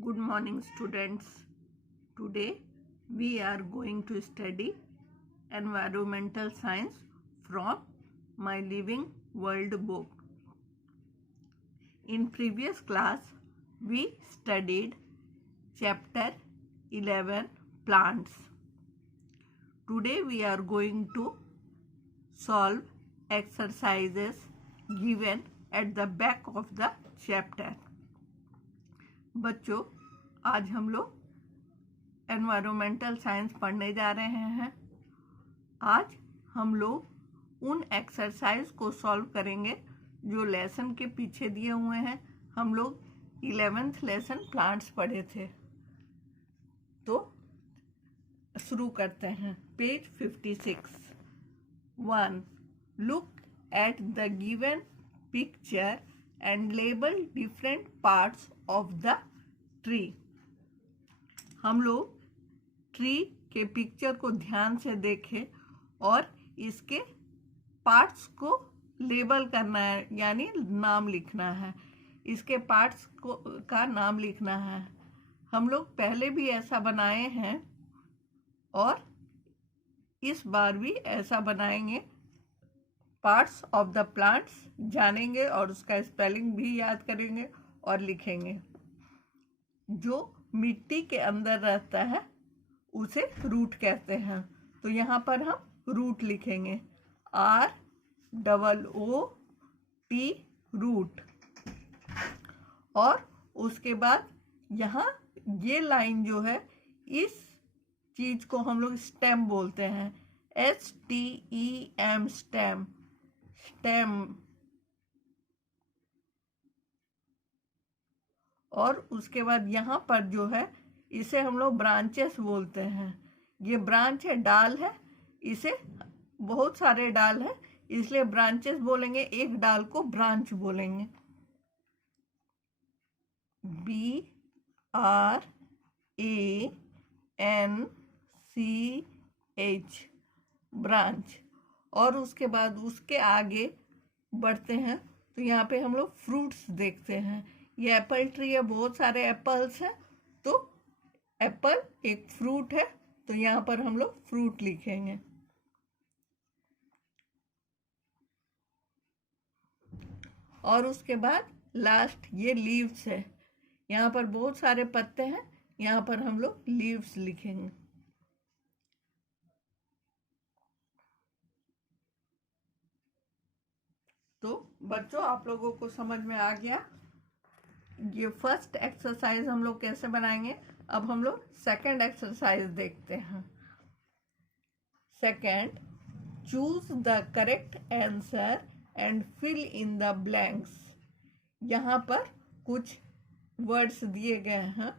Good morning, students. Today we are going to study environmental science from my Living World book. In previous class, we studied chapter 11 plants. Today we are going to solve exercises given at the back of the chapter. बच्चों, आज हम लोग environmental science पढ़ने जा रहे हैं। आज हम लोग उन एक्सरसाइज को सॉल्व करेंगे जो लेसन के पीछे दिए हुए हैं। हम लोग 11th लेसन प्लांट्स पढ़े थे, तो शुरू करते हैं। Page 56। 1. Look at the given picture and label different parts of the tree. हम लोग ट्री के पिक्चर को ध्यान से देखें और इसके पार्ट्स को लेबल करना है, यानी नाम लिखना है। इसके पार्ट्स को का नाम लिखना है। हम लोग पहले भी ऐसा बनाए हैं और इस बार भी ऐसा बनाएंगे। पार्ट्स ऑफ द प्लांट्स जानेंगे और उसका स्पेलिंग भी याद करेंगे और लिखेंगे। जो मिट्टी के अंदर रहता है उसे रूट कहते हैं, तो यहाँ पर हम रूट लिखेंगे। ROOT root. और उसके बाद यहाँ ये लाइन जो है, इस चीज को हम लोग स्टेम बोलते हैं। STEM stem. स्टेम। और उसके बाद यहाँ पर जो है इसे हम लोग ब्रांचेस बोलते हैं। ये ब्रांच है, डाल है। इसे बहुत सारे डाल है, इसलिए ब्रांचेस बोलेंगे। एक डाल को ब्रांच बोलेंगे। BRANCH branch. और उसके बाद उसके आगे बढ़ते हैं तो यहाँ पे हम लोग फ्रूट्स देखते हैं। ये एप्पल ट्री है, बहुत सारे एप्पल्स हैं, तो एप्पल एक फ्रूट है, तो यहाँ पर हम लोग फ्रूट लिखेंगे। और उसके बाद लास्ट ये लीव्स है। यहाँ पर बहुत सारे पत्ते हैं, यहाँ पर हम लोग लीव्स लिखेंगे। तो बच्चों, आप लोगों को समझ में आ गया। ये फर्स्ट एक्सरसाइज हम लोग कैसे बनाएंगे। अब हम लोग सेकंड एक्सरसाइज देखते हैं। Second, choose the correct answer and fill in the blanks. यहाँ पर कुछ वर्ड्स दिए गए हैं,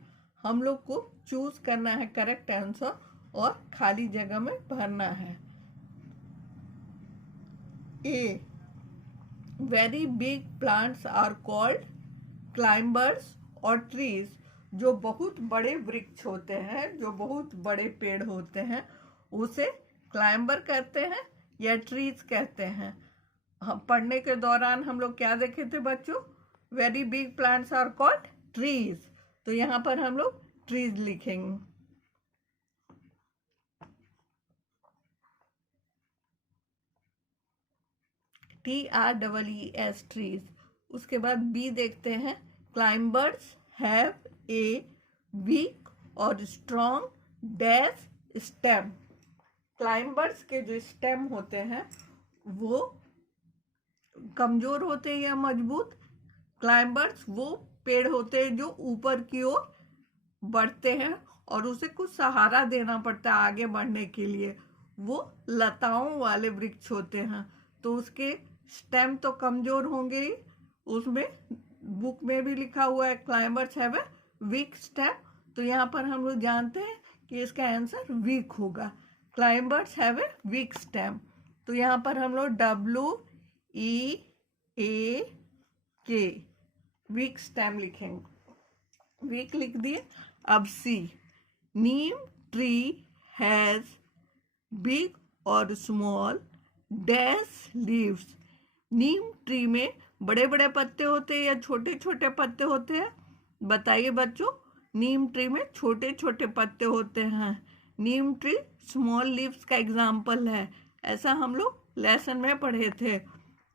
हम लोग को चूज करना है करेक्ट आंसर और खाली जगह में भरना है। A. Very big plants are called climbers और trees। जो बहुत बड़े वृक्ष होते हैं, जो बहुत बड़े पेड़ होते हैं, उसे क्लाइंबर कहते हैं या ट्रीज कहते हैं। हम पढ़ने के दौरान हम लोग क्या देखे थे बच्चों? Very big plants are called trees, तो यहाँ पर हम लोग ट्रीज लिखेंगे। TREES trees. उसके बाद बी देखते हैं। क्लाइंबर्स हैव ए वीक और स्ट्रॉन्ग डैश स्टेम। क्लाइंबर्स के जो स्टेम होते हैं वो कमजोर होते हैं या मजबूत। क्लाइंबर्स वो पेड़ होते हैं जो ऊपर की ओर बढ़ते हैं और उसे कुछ सहारा देना पड़ता है आगे बढ़ने के लिए। वो लताओं वाले वृक्ष होते हैं, तो उसके स्टेम तो कमजोर होंगे ही। उसमें बुक में भी लिखा हुआ है climbers have a week stem, तो यहाँ पर हम लोग जानते हैं कि इसका आंसर वीक होगा। Climbers have a week stem, तो यहाँ पर हम लोग WEAK वीक स्टेम लिखेंगे। वीक लिख दिए। अब सी, नीम ट्री हैज बिग और स्मॉल डैश लीव्स। नीम ट्री में बड़े बड़े पत्ते होते हैं या छोटे छोटे पत्ते होते हैं? बताइए बच्चों, नीम ट्री में छोटे छोटे पत्ते होते हैं। नीम ट्री स्मॉल लीव्स का एग्जाम्पल है, ऐसा हम लोग लेसन में पढ़े थे।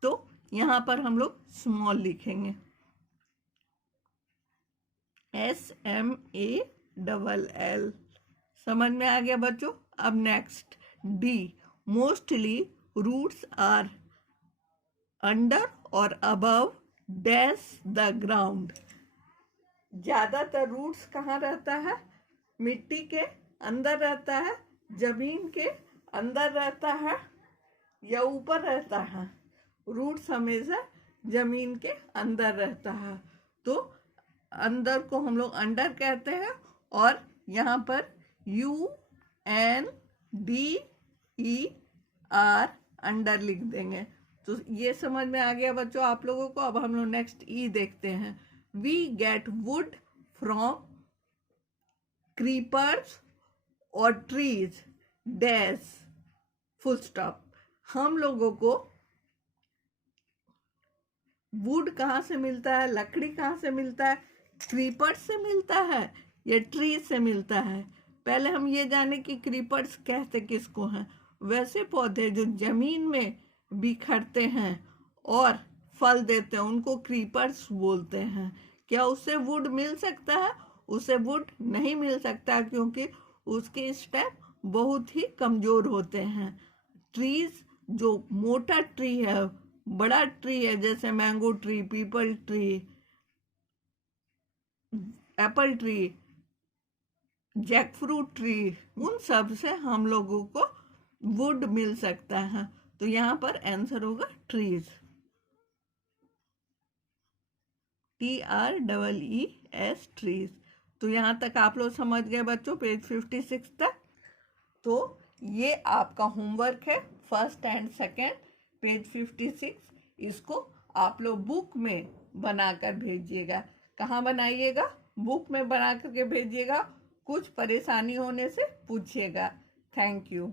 तो यहाँ पर हम लोग स्मॉल लिखेंगे, SMALL। समझ में आ गया बच्चों। अब next D, mostly roots are under और अबव डैश द ग्राउंड। ज्यादातर रूट्स कहाँ रहता है? मिट्टी के अंदर रहता है, जमीन के अंदर रहता है या ऊपर रहता है? रूट्स हमेशा जमीन के अंदर रहता है, तो अंदर को हम लोग अंडर कहते हैं, और यहाँ पर UNDER अंडर लिख देंगे। तो ये समझ में आ गया बच्चों आप लोगों को। अब हम लोग नेक्स्ट ई देखते हैं। We get wood from creepers और ट्रीज डैश फुल स्टॉप। हम लोगों को वुड कहाँ से मिलता है, लकड़ी कहाँ से मिलता है? क्रीपर्स से मिलता है या ट्रीज से मिलता है? पहले हम ये जाने कि क्रीपर्स कहते किसको हैं। वैसे पौधे जो जमीन में बिखरते हैं और फल देते हैं उनको क्रीपर्स बोलते हैं। क्या उससे वुड मिल सकता है? उसे वुड नहीं मिल सकता, क्योंकि उसके स्टेम बहुत ही कमजोर होते हैं। ट्रीज जो मोटा ट्री है, बड़ा ट्री है, जैसे mango tree, people tree, Apple tree, jackfruit tree, उन सब से हम लोगों को वुड मिल सकता है। तो यहाँ पर आंसर होगा ट्रीज, TREES, ट्रीज। तो यहाँ तक आप लोग समझ गए बच्चों, पेज 56 तक। तो ये आपका होमवर्क है, फर्स्ट एंड सेकेंड, पेज 56। इसको आप लोग बुक में बनाकर भेजिएगा। कहाँ बनाइएगा? बुक में बना करके भेजिएगा। कुछ परेशानी होने से पूछिएगा। Thank you.